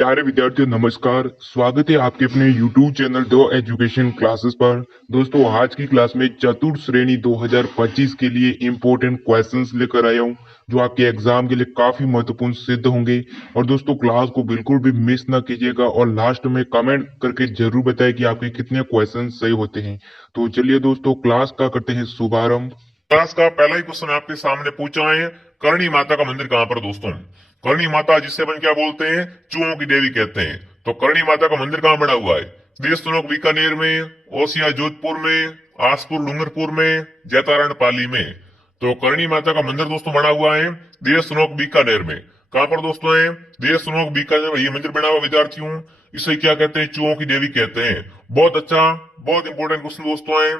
प्यारे विद्यार्थियों नमस्कार। स्वागत है आपके अपने YouTube चैनल दो एजुकेशन क्लासेस पर। दोस्तों आज की क्लास में चतुर्थ श्रेणी 2025 के लिए इम्पोर्टेंट क्वेश्चंस लेकर आया हूं जो आपके एग्जाम के लिए काफी महत्वपूर्ण सिद्ध होंगे। और दोस्तों क्लास को बिल्कुल भी मिस ना कीजिएगा और लास्ट में कमेंट करके जरूर बताएं कि आपके कितने क्वेश्चन सही होते हैं। तो चलिए दोस्तों क्लास का करते हैं शुभारंभ। क्लास का पहला ही क्वेश्चन आपके सामने पूछा है, करणी माता का मंदिर कहाँ पर दोस्तों। करणी माता जिसे अपन क्या बोलते हैं, चूहों की देवी कहते हैं। तो करणी माता का मंदिर कहाँ बना हुआ है? देशनोक बीकानेर में, ओसिया जोधपुर में, आसपुर डूंगरपुर में, जैतारण पाली में। तो करणी माता का मंदिर दोस्तों बना हुआ है देशनोक बीकानेर में। कहाँ पर दोस्तों है? देशनोक बीकानेर में ये मंदिर बना हुआ विद्यार्थियों। इसे क्या कहते हैं? चूहों की देवी कहते हैं। बहुत अच्छा, बहुत इंपॉर्टेंट क्वेश्चन दोस्तों है।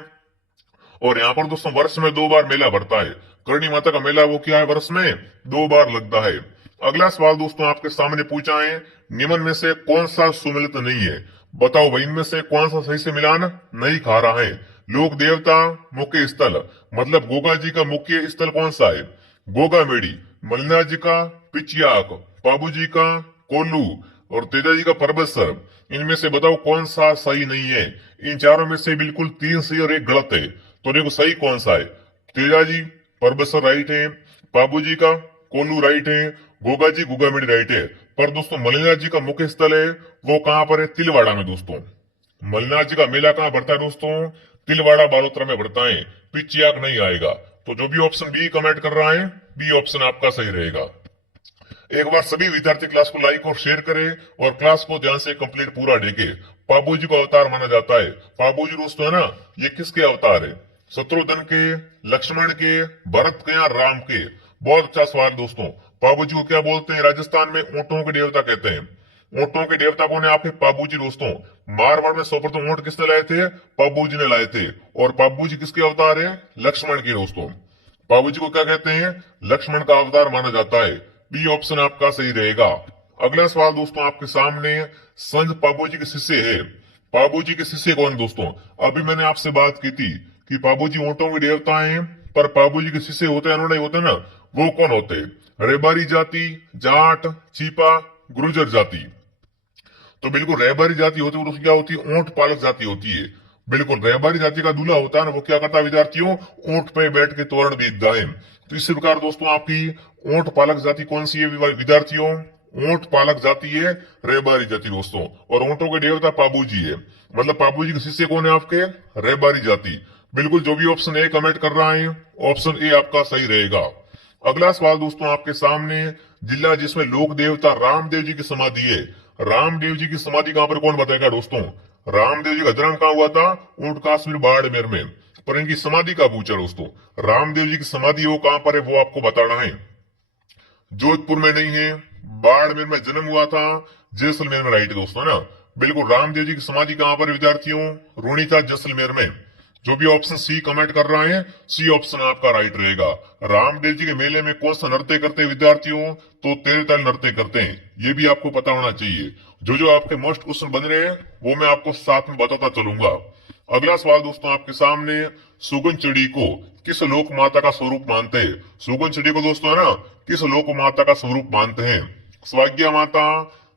और यहाँ पर दोस्तों वर्ष में 2 बार मेला भरता है। करणी माता का मेला वो क्या है, वर्ष में 2 बार लगता है। अगला सवाल दोस्तों आपके सामने पूछा है, निम्न में से कौन सा सुमिलित नहीं है? बताओ भाई, इनमें से कौन सा सही से मिलान नहीं खा रहा है? लोक देवता मुख्य स्थल, मतलब गोगा जी का मुख्य स्थल कौन सा है? गोगा मेड़ी, मल्लिनाथ जी का पिचियाक, बाबू जी का कोल्लू और तेजा जी का परबतसर। इनमें से बताओ कौन सा सही नहीं है? इन चारों में से बिल्कुल 3 सही और 1 गलत है। तो देखो सही कौन सा है? तेजा जी परबतसर राइट है, बाबू जी का कोल्लू राइट है, गोगा जी गुगामेड़ी राइट है। पर दोस्तों मल्लिनाथ जी का मुख्य स्थल है वो कहाँ पर है? तिलवाड़ा में दोस्तों। मल्लिनाथ जी का मेला कहाँ भरता है दोस्तों? तिलवाड़ा बालोतरा में भरता है। पिचियाक नहीं आएगा। तो जो भी ऑप्शन बी कमेंट कर रहा है, बी ऑप्शन आपका सही रहेगा। एक बार सभी विद्यार्थी क्लास को लाइक और शेयर करें और क्लास को ध्यान से कंप्लीट पूरा देखें। बाबू जी को अवतार माना जाता है। बाबू जी दोस्तों है ना, ये किसके अवतार है? शत्रुघ्न के, लक्ष्मण के, भरत के या राम के? बहुत अच्छा सवाल दोस्तों। बाबू जी को क्या बोलते हैं? राजस्थान में ऊंटों के देवता कहते हैं। ऊंटों के देवता कौन है आपके? बाबू जी दोस्तों। मारवाड़ में सर्वप्रथम ऊंट किसने लाए थे? बाबू जी ने लाए थे। और बाबू जी किसके अवतार है? लक्ष्मण के दोस्तों। बाबू जी को क्या कहते हैं? लक्ष्मण का अवतार माना जाता है। बी ऑप्शन आपका सही रहेगा। अगला सवाल दोस्तों आपके सामने, संत बाबू जी के शिष्य है। बाबू जी के शिष्य कौन दोस्तों? अभी मैंने आपसे बात की थी कि बाबू जी ऊंटों के देवता हैं, पर बाबू जी के शिष्य होते हैं अनुयायी होते हैं ना, वो कौन होते हैं? रेबारी जाति, जाट, चीपा, गुर्जर जाति। तो बिल्कुल रहबारी जाति होती है, वो क्या होती है? ऊंट पालक जाति होती है। बिल्कुल रहबारी जाति का दूल्हा होता है ना, वो क्या करता है विद्यार्थियों? ऊंट पे बैठ के तोरण बीतता है। तो इस प्रकार दोस्तों आपकी ऊंट पालक जाति कौन सी है विद्यार्थियों? ऊंट पालक जाति है रहबारी जाति दोस्तों। और ऊंटों के देवता पाबू जी है, मतलब पाबू जी के शिष्य कौन है आपके? रहबारी जाति। बिल्कुल जो भी ऑप्शन ए कमेंट कर रहा है, ऑप्शन ए आपका सही रहेगा। अगला सवाल दोस्तों आपके सामने, जिला जिसमें लोक देवता रामदेव जी की समाधि है। रामदेव जी की समाधि कहां पर, कौन बताएगा दोस्तों? रामदेव जी का जन्म कहां हुआ था? ऊंट काश्मीर बाड़मेर में। पर इनकी समाधि का पूछा दोस्तों। रामदेव जी की समाधि वो कहां पर है, वो आपको बताना है। जोधपुर में नहीं है, बाड़मेर में जन्म हुआ था, जैसलमेर में राइट है दोस्तों ना। बिल्कुल रामदेव जी की समाधि कहां पर विद्यार्थियों? रूणीता जैसलमेर में। जो भी ऑप्शन सी कमेंट कर रहा है, सी ऑप्शन आपका राइट रहेगा। रामदेव जी के मेले में कौन सा नृत्य करते हैं विद्यार्थियों? तो तेरह ताल नृत्य करते हैं। ये भी आपको पता होना चाहिए। जो जो आपके मोस्ट क्वेश्चन बन रहे हैं वो मैं आपको साथ में बताता चलूंगा। अगला सवाल दोस्तों आपके सामने, सुगन चिड़ी को किस लोक माता का स्वरूप मानते हैं? सुगन चिड़ी को दोस्तों है ना, किस लोक माता का स्वरूप मानते हैं? स्वाग्या माता,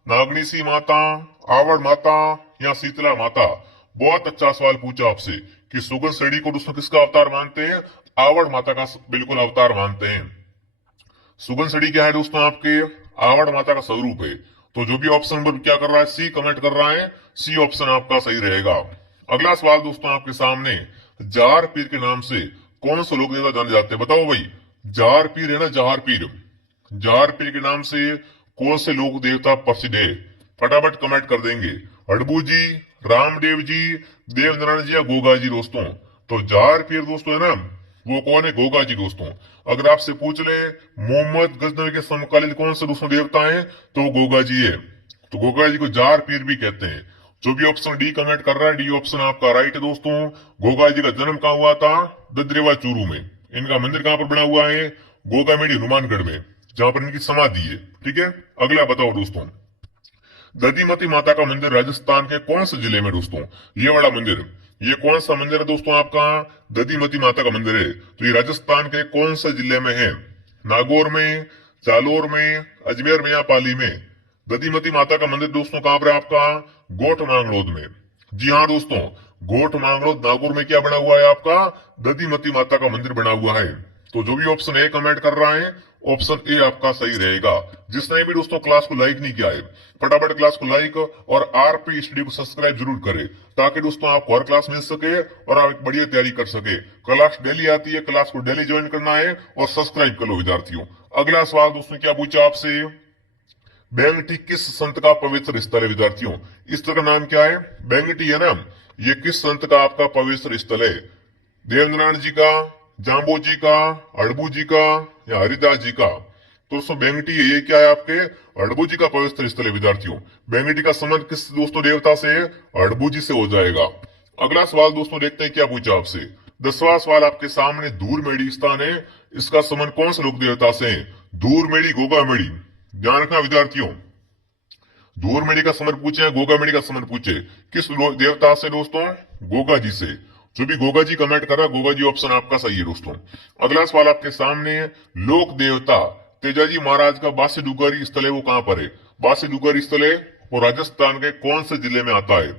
नागनीसी माता, आवड़ माता या शीतला माता? बहुत अच्छा सवाल पूछा आपसे कि सुगन चिड़ी को दोस्तों किसका अवतार मानते हैं? आवड़ माता का बिल्कुल अवतार मानते हैं। सुगन चिड़ी क्या है दोस्तों आपके? आवड़ माता का स्वरूप है। तो जो भी ऑप्शन नंबर क्या कर रहा है, सी कमेंट कर रहा है, सी ऑप्शन आपका सही रहेगा। अगला सवाल दोस्तों आपके सामने, जार पीर के नाम से कौन से लोक देवता जाने जाते हैं? बताओ भाई, जार पीर है ना, जार पीर, जार पीर के नाम से कौन से लोक देवता प्रसिद्ध है? फटाफट कमेंट कर देंगे। हडबू जी, रामदेव जी, देवनारायण जी या गोगा जी दोस्तों। तो जार पीर दोस्तों है ना, वो कौन है? गोगा जी दोस्तों। अगर आपसे पूछ ले मोहम्मद गजनवी के समकालीन कौन से दोस्तों देवता है, तो वो गोगा जी है। तो गोगा जी को जार पीर भी कहते हैं। जो भी ऑप्शन डी कमेंट कर रहा है, डी ऑप्शन आपका राइट है दोस्तों। गोगा जी का जन्म कहाँ हुआ था? ददरेवा चूरू में। इनका मंदिर कहाँ पर बना हुआ है? गोगामेड़ी हनुमानगढ़ में, जहां पर इनकी समाधि है। ठीक है, अगला बताओ दोस्तों, दधिमती माता का मंदिर राजस्थान के कौन से जिले में दोस्तों? ये वाला मंदिर, ये कौन सा मंदिर है दोस्तों आपका? दधिमती माता का मंदिर है। तो ये राजस्थान के कौन से जिले में है? नागौर में, जालोर में, अजमेर में या पाली में? दधिमती माता का मंदिर दोस्तों कहां पर है आपका? गोठ मांगलोद में। जी हाँ दोस्तों, गोठ मांगलोद नागौर में क्या बना हुआ है आपका? दधिमती माता का मंदिर बना हुआ है। तो जो भी ऑप्शन ए कमेंट कर रहा है, ऑप्शन ए आपका सही रहेगा। जिसने भी दोस्तों क्लास को लाइक नहीं किया है, फटाफट क्लास को लाइक और आरपी स्टडी को सब्सक्राइब जरूर करें, ताकि दोस्तों आपको हर क्लास मिल सके और आप एक बढ़िया तैयारी कर सके। क्लास डेली आती है, क्लास को डेली ज्वाइन करना है और सब्सक्राइब कर लो विद्यार्थियों। अगला सवाल दोस्तों क्या पूछा आपसे? बेंगटी किस संत का पवित्र स्थल है विद्यार्थियों? इस तरह का नाम क्या है? बेंगटी है ना, ये किस संत का आपका पवित्र स्थल है? देवनारायण जी का, जाम्बो जी का, अड़बू जी का या हरिदास जी का? तो दोस्तों बेंगटी ये क्या है आपके? अड़बू जी का पवित्र स्थल है विद्यार्थियों। बेंगटी का संबंध किस दोस्तों देवता से? अड़बू जी से हो जाएगा। अगला सवाल दोस्तों देखते हैं क्या पूछा आपसे। 10वां सवाल आपके सामने, धूरमेड़ी स्थान है, इसका संबंध कौन से लोक देवता से है? धूरमेड़ी, गोगामेड़ी। ध्यान रखना विद्यार्थियों, धूरमेड़ी का संबंध पूछे, गोगामेड़ी का संबंध पूछे, किस देवता से दोस्तों? गोगा जी से। जो भी गोगा जी कमेंट कर रहा, गोगा जी ऑप्शन आपका सही है दोस्तों। अगला सवाल आपके सामने, लोक देवता तेजाजी महाराज का बासी डुगारी स्थल है, वो कहां पर है? बासी डुगारी स्थल है वो राजस्थान के कौन से जिले में आता है?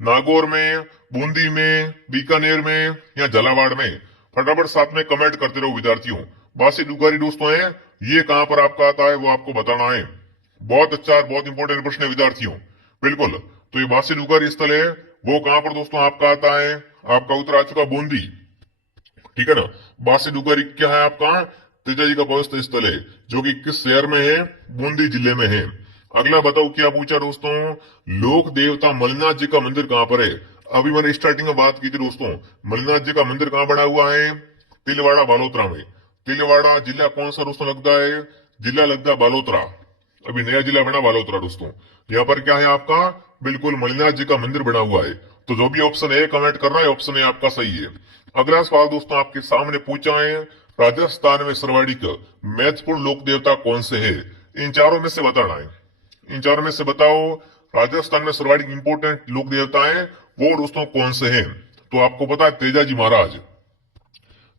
नागौर में, बूंदी में, बीकानेर में या झालावाड़ में? फटाफट साथ में कमेंट करते रहो विद्यार्थियों। बासी डुगारी दोस्तों है, ये कहां पर आपका आता है वो आपको बताना है। बहुत अच्छा, बहुत इंपॉर्टेंट प्रश्न है विद्यार्थियों। बिल्कुल, तो ये बासी डुगारी स्थल है वो कहां पर दोस्तों आपका आता है? आपका उत्तर आ चुका बूंदी, ठीक है ना। बासी डुगारी क्या है आपका? तेजाजी का पवित्र स्थल है, जो कि किस शहर में है? बूंदी जिले में है। अगला बताओ क्या पूछा दोस्तों? लोक देवता मलिनाथ जी का मंदिर कहां पर है? अभी मैंने स्टार्टिंग में बात की थी दोस्तों, मलिनाथ जी का मंदिर कहां बना हुआ है? तिलवाड़ा बालोतरा में। तिलवाड़ा जिला कौन सा दोस्तों लगता है? जिला लगता है बालोतरा, अभी नया जिला बना बालोतरा दोस्तों। यहाँ पर क्या है आपका? बिल्कुल मलिनाथ जी का मंदिर बना हुआ है। तो जो भी ऑप्शन ए कमेंट कर रहा है, ऑप्शन ए आपका सही है। अगला सवाल दोस्तों आपके सामने पूछा है, राजस्थान में सर्वाधिक महत्वपूर्ण लोक देवता कौन से है? इन चारों में से बताना है। इन चारों में से बताओ, राजस्थान में सर्वाधिक इंपोर्टेंट लोक देवता है वो दोस्तों कौन से हैं? तो आपको पता है तेजाजी महाराज।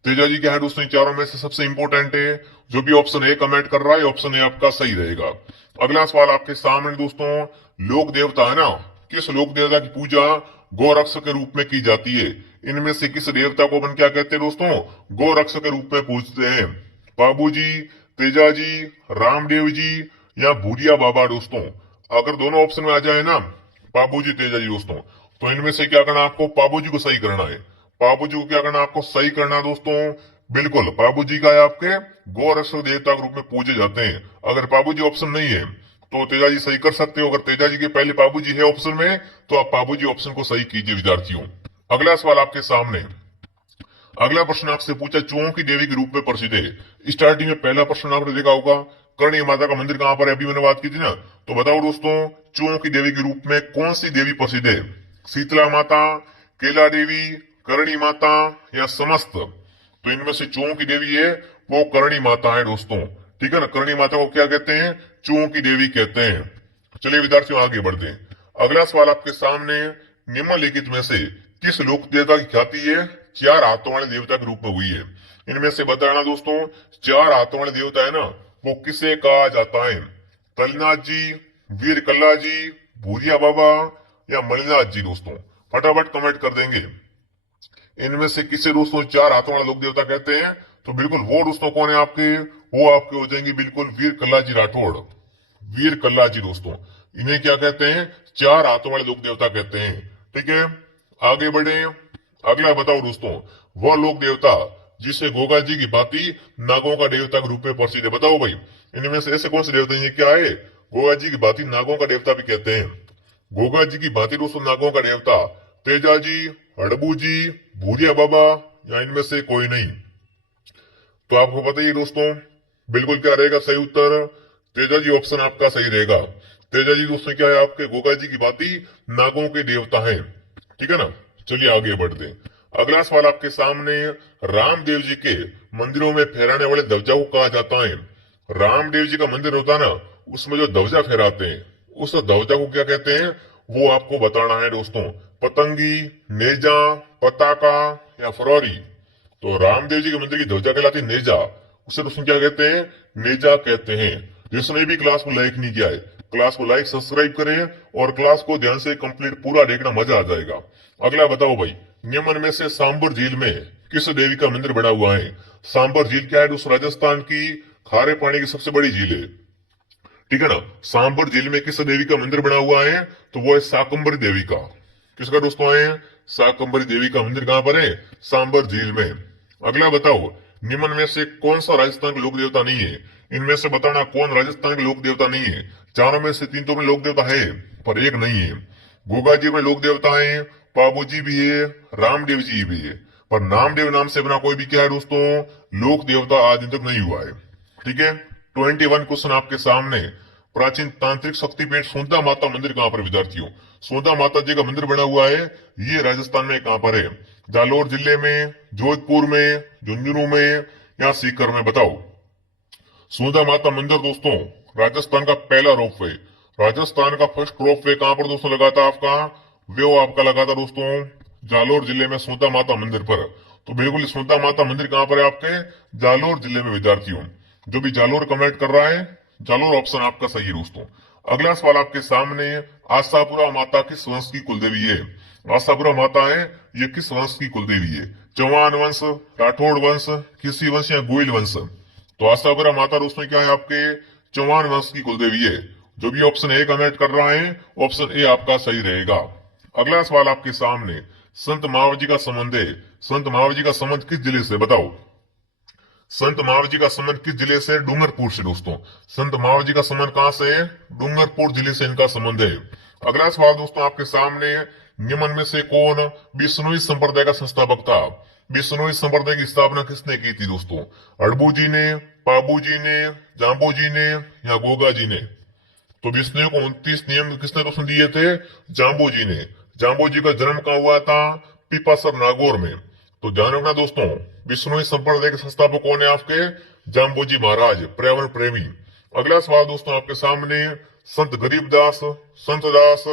तेजाजी क्या है दोस्तों? इन चारों में से सबसे इंपोर्टेंट है। जो भी ऑप्शन ए कमेंट कर रहा है, ऑप्शन ए आपका सही रहेगा। अगला सवाल आपके सामने दोस्तों, लोक देवता है ना, किस लोक देवता की पूजा गोरक्ष के रूप में की जाती है? इनमें से किस देवता को अपन क्या कहते हैं दोस्तों? गोरक्ष के रूप में पूजते हैं। बाबूजी, तेजाजी, रामदेव जी या भूरिया बाबा दोस्तों? अगर दोनों ऑप्शन में आ जाए ना, बाबूजी, तेजाजी दोस्तों, तो इनमें से क्या करना आपको? बाबूजी को सही करना है। बाबूजी को क्या करना आपको? सही करना दोस्तों। बिल्कुल, बाबूजी का है आपके गोरक्ष देवता के रूप में पूजे जाते हैं। अगर बाबूजी ऑप्शन नहीं है तो तेजाजी सही कर सकते हो। अगर तेजाजी के पहले बाबूजी है ऑप्शन में, तो आप बाबूजी ऑप्शन को सही कीजिए विद्यार्थियों। अगला सवाल आपके सामने, अगला प्रश्न आपसे पूछा, चूहों की देवी के रूप में प्रसिद्ध है। स्टार्टिंग में पहला प्रश्न आपने देखा होगा, करणी माता का मंदिर कहां पर है? अभी मैंने बात की थी ना। तो बताओ दोस्तों, चूहों की देवी के रूप में कौन सी देवी प्रसिद्ध है? शीतला माता, केला देवी, करणी माता या समस्त? तो इनमें से चूहों की देवी है वो करणी माता है दोस्तों, ठीक है ना। करणी माता को क्या कहते हैं? चूहों की देवी कहते हैं। चलिए विद्यार्थियों आगे बढ़ते हैं। अगला सवाल आपके सामने, निम्नलिखित में से किस लोक देवता की ख्याति है चार हाथों वाले देवता के रूप में हुई है? इनमें से बताना दोस्तों, चार हाथों वाले देवता है ना, वो किसे कहा जाता है? तलनाथ जी, वीर कल्ला जी, भूरिया बाबा या मलिनाथ जी दोस्तों? फटाफट कमेंट कर देंगे। इनमें से किसे दोस्तों चार हाथों वाला लोक देवता कहते हैं? तो बिल्कुल वो दोस्तों कौन है आपके? वो आपके हो जाएंगे बिल्कुल वीर कल्ला जी राठौड़। वीर कल्ला जी दोस्तों, इन्हें क्या कहते हैं? चार हाथों वाले लोक देवता कहते हैं, ठीक है। आगे बढ़े, अगला बताओ दोस्तों, वह लोक देवता जिसे गोगा जी की भांति नागों का देवता के रूप में प्रसिद्ध है। बताओ भाई, इनमें से ऐसे कौन से देवता हैं? ये क्या है? गोगा जी की भांति नागों का देवता भी कहते हैं। गोगा जी की भांति दोस्तों नागों का देवता तेजा जी, हड़बू जी, भूरिया बाबा या इनमें से कोई नहीं? तो आपको पता ही दोस्तों, बिल्कुल क्या रहेगा सही उत्तर? तेजा जी ऑप्शन आपका सही रहेगा। तेजा जी दोस्तों क्या है? आपके गोगा जी की भांति नागों के देवता है, ठीक है ना। चलिए आगे बढ़ते हैं। अगला सवाल आपके सामने, रामदेव जी के मंदिरों में फहराने वाले ध्वजा को कहा जाता है? रामदेव जी का मंदिर होता है ना, उसमें जो ध्वजा फहराते हैं उस ध्वजा को क्या कहते हैं? वो आपको बताना है दोस्तों। पतंगी, नेजा, पताका या फरौरी? तो रामदेव जी के मंदिर की ध्वजा कहलाती है नेजा, उसे दोस्तों क्या कहते हैं? नेजा कहते हैं। जिसने भी क्लास को लाइक नहीं किया है, क्लास को लाइक सब्सक्राइब करें और क्लास को ध्यान से कंप्लीट पूरा देखना, मजा आ जाएगा। अगला बताओ भाई, निम्न में से सांबर झील में किस देवी का मंदिर बना हुआ है? सांबर झील क्या है दोस्तों? राजस्थान की खारे पानी की सबसे बड़ी झील है, ठीक है ना। सांबर झील में किस देवी का मंदिर बना हुआ है? तो वो है शाकंभरी देवी का। किसका दोस्तों है? शाकंभरी देवी का मंदिर कहां पर है? सांबर झील में। अगला बताओ, निम्न में से कौन सा राजस्थान का लोक देवता नहीं है? इनमें से बताना कौन राजस्थान के लोक देवता नहीं है। चारों में से तीन तो में लोक देवता है पर एक नहीं है। गोगा जी में लोक देवता है, पाबू जी भी है, रामदेव जी भी है, पर नामदेव नाम से बना कोई भी क्या है दोस्तों? लोक देवता आज दिन तक नहीं हुआ है, ठीक है। 21 क्वेश्चन आपके सामने। प्राचीन तांत्रिक शक्तिपीठ सोंदा माता मंदिर कहां पर विद्यार्थियों? सोंदा माता जी का मंदिर बना हुआ है, ये राजस्थान में कहां पर है? जालोर जिले में, जोधपुर में, झुंझुनू में या सीकर में? बताओ। सोंदा माता मंदिर दोस्तों राजस्थान का पहला रोपवे, राजस्थान का फर्स्ट रोपवे कहां पर दोस्तों लगा था आपका? वो आपका लगा था दोस्तों जालोर जिले में सोंदा माता मंदिर पर। तो बिल्कुल सोंदा माता मंदिर कहां पर है आपके? जालोर जिले में विद्यार्थियों। जो भी जालोर कमेंट कर रहा है, जालोर ऑप्शन आपका सही है दोस्तों। अगला सवाल आपके सामने, आशापुरा माता किस वंश की कुलदेवी है? आशापुरा माता है, ये किस वंश की कुलदेवी है? चौहान वंश, राठौड़ वंश, किसी वंश या गोयल वंश? तो आशापुरा माता दोस्तों क्या है आपके? चौहान वंश की कुलदेवी है। जो भी ऑप्शन ए कमेंट कर रहा है, ऑप्शन ए आपका सही रहेगा। अगला सवाल आपके सामने, संत महावीर का संबंध है, संत महावीर का संबंध किस जिले से? बताओ। संत महावीर का संबंध किस जिले से? डूंगरपुर से दोस्तों। संत महावीर का संबंध कहां से है? डूंगरपुर जिले से इनका संबंध है। अगला सवाल दोस्तों आपके सामने, निम्न में से कौन बिश्नोई संप्रदाय का संस्थापक था? बिश्नोई संप्रदाय की स्थापना किसने की थी दोस्तों? अड़बू जी ने, पाबू जी ने, जाम्बू जी ने या गोगा जी ने? तो विष्णु को 29 नियम किसने दोस्तों दिए थे? जाम्बू जी ने। जाम्बू जी का जन्म कहाँ हुआ था? पिपासर नागौर में। तो ध्यान रखना दोस्तों, विष्णु संप्रदाय के संस्थापक कौन है आपके? जाम्बू जी महाराज, पर्यावरण प्रेमी। अगला सवाल दोस्तों आपके सामने, संत गरीबदास, संत दास,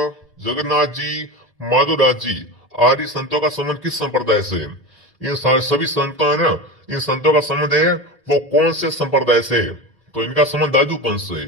जगन्नाथ जी, माधोदास जी आदि संतों का संबंध किस संप्रदाय से? इन सभी संतों है ना, इन संतों का संबंध है वो कौन से संप्रदाय से? तो इनका संबंध दादू पंथ से।